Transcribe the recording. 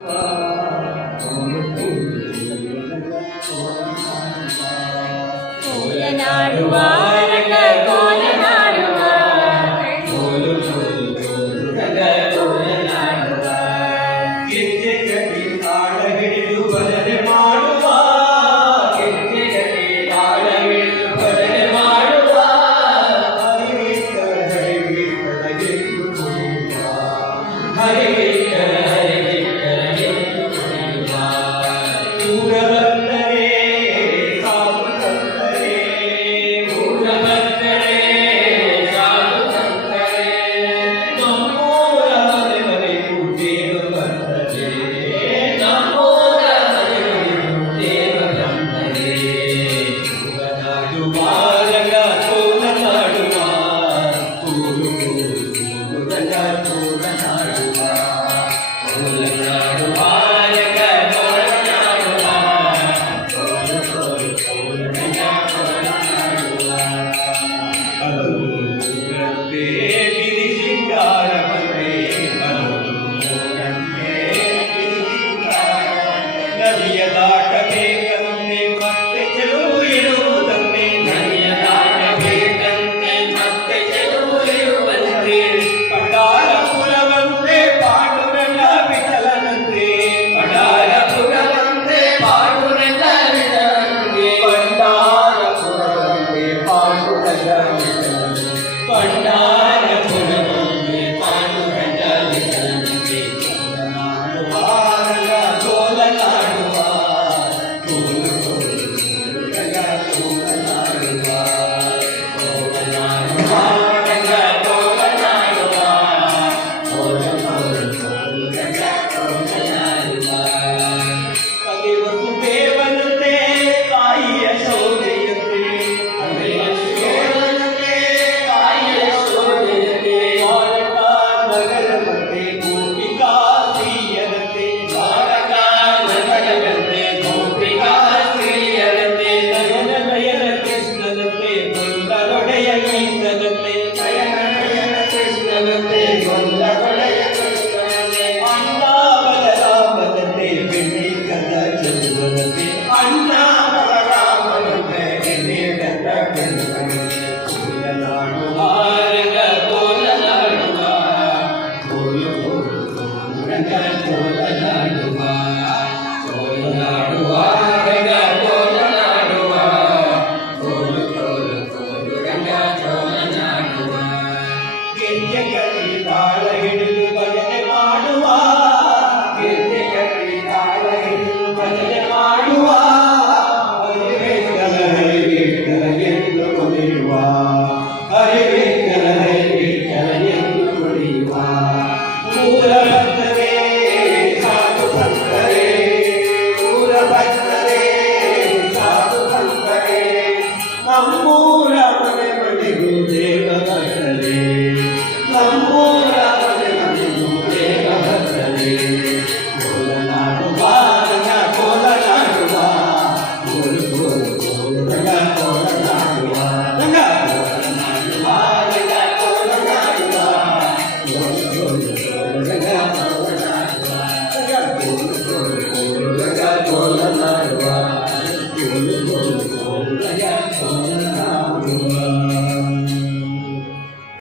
Yeah. Yeah. வாழை வாழை